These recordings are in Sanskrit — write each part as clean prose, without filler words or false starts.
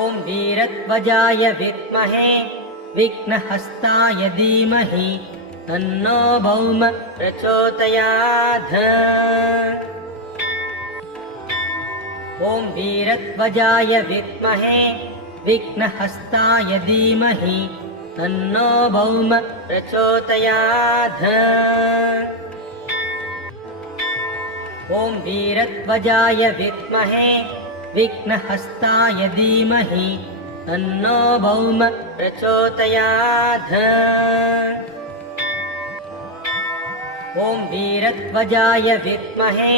ॐ वीरध्वजाय विद्महे विघ्नहस्ताय धीमहि तन्नो भौम प्रचोदयात्। ॐ वीरध्वजाय विद्महे विघ्नहस्ताय धीमहि तन्नो भौम प्रचोदयात्। ॐ वीरध्वजाय विद्महे विघ्नहस्ताय धीमहि तन्नो भौम प्रचोदयात्। ॐ वीरध्वजाय विद्महे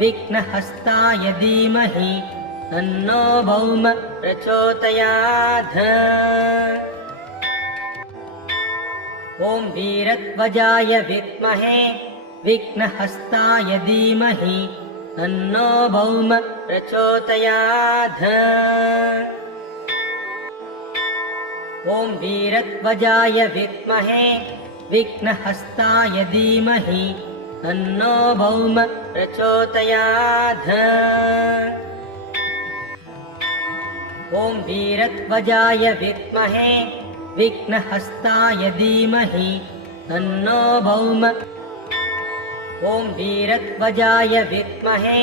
विघ्नहस्ताय धीमहि तन्नो भौम प्रचोदयात्। ॐ वीरध्वजाय विद्महे विघ्नहस्ताय धीमहि तन्नो भौम प्रचोदयात्। ॐ वीरध्वजाय विद्महे विघ्नहस्ताय धीमहि तन्नो भौम प्रचोदयात्। ॐ वीरध्वजाय विद्महे विघ्नहस्ताय धीमहि तन्नो भौम। ॐ वीरध्वजाय विद्महे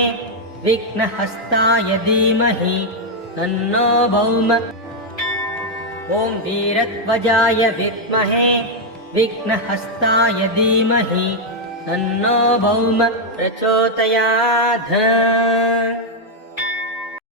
विघ्नहस्ताय धीमहि तन्नो भौम। ॐ वीरध्वजाय विद्महे विघ्नहस्ताय धीमहि तन्नो भौम प्रचोदयात्।